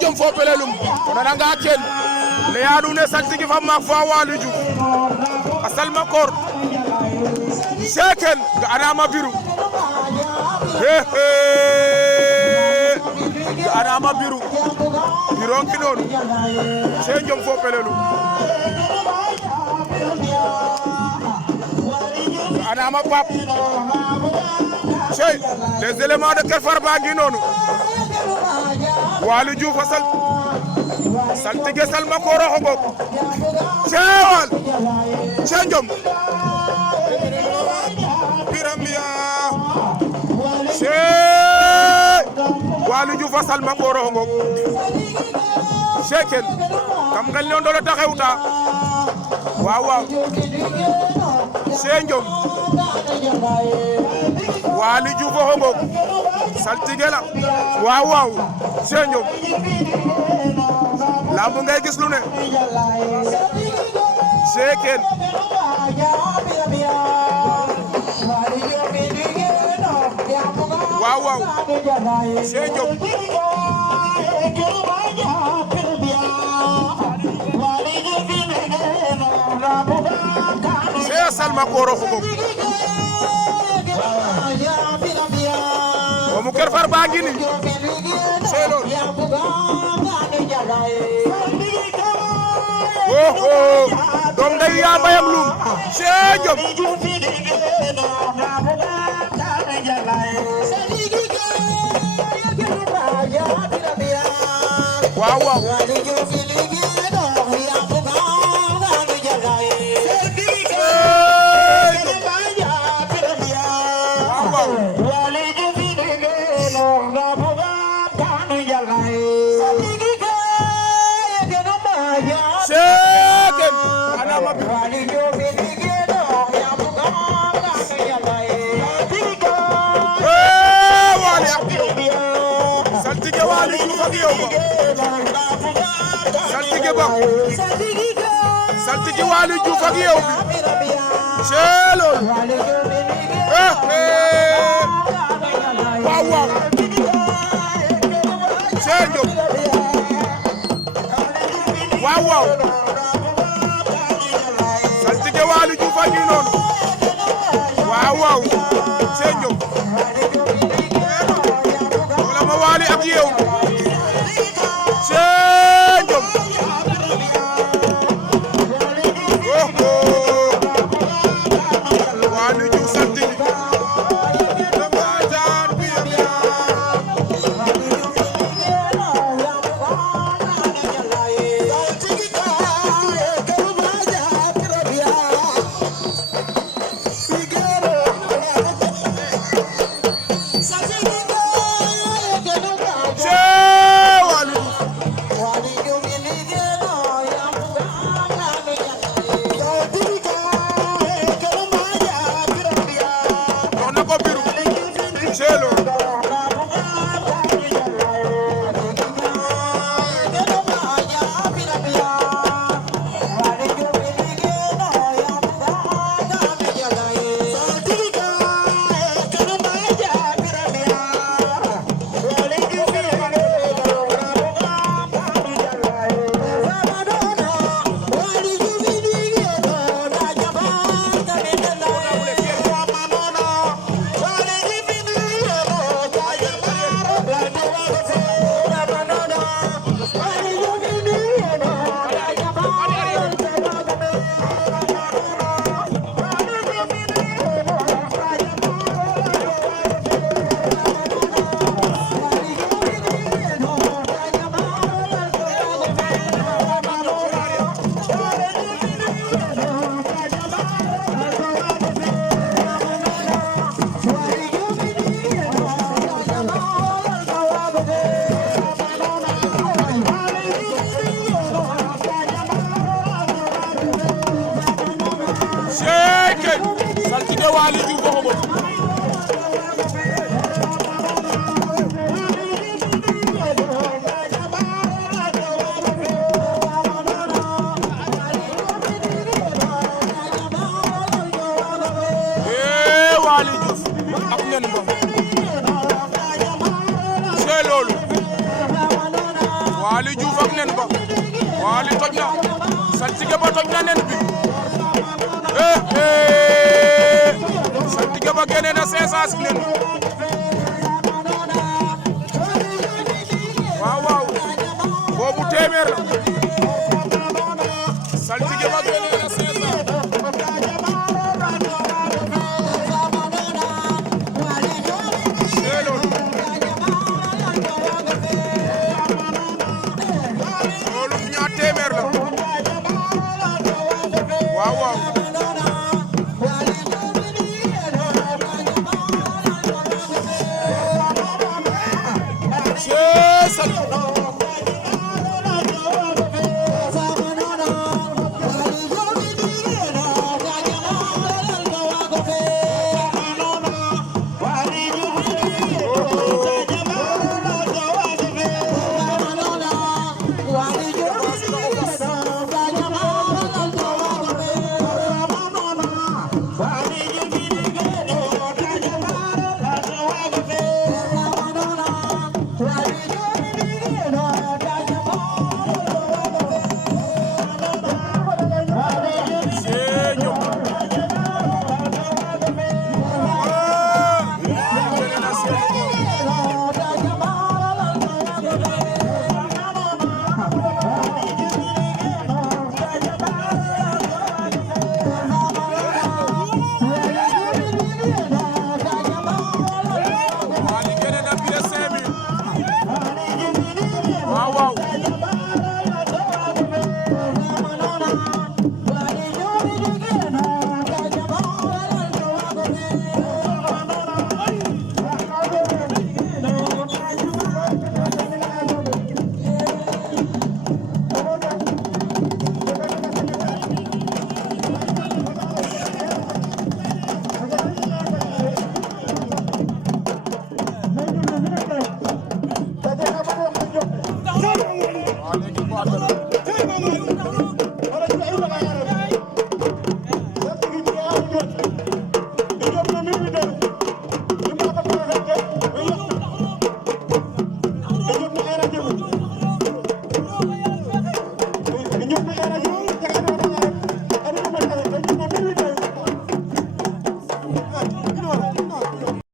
Jom fo pelelum onana nga ken le yaadu ne saltigi fa mak fa Waly Diouf a salma koor seken ga anama biru ga anama biru bironki noonu se jom fo pelelum ga anama pap Cheikh les éléments de Kër Farba ngi noonu Waly Diouf a saltige salma koor a xogok ceewal Njom Biramia Cheikh Waly Diouf a salma koor a xogok Cheikh ken kam ngel ne ndolo ta xewta waaw waaw Cheikh Njom Waly Diouf a xogok saltige la waaw waaw Cheikh Njom lamb ngay gis lu ne Cheikh ken waaw waaw Cheikh Njom Cheikh salma koor a xogok mu Kër Farba ngi ni Cheikh lool doom day yaa mayam lum Cheikh Njom waaw waaw saltige Waly Diouf ak yow ba saltige ba saltige Waly Diouf ak yow bi Cheikh lool waaw waaw Cheikh Njom waaw waaw saltige Waly Diouf ak noonu waaw waaw Cheikh Njom Waly ak yow Cheikh Njom Waly Diouf saltigi saltige Waly Diouf ko mo Waly Diouf ak nen ba loolu Waly Diouf ak nen ba Waly toj na saltige ba toj na nen bi saltige ba génne na 500 si nen waaw boobu téeméer la saltige ba génne na 500 téeméer la waaw c'est ça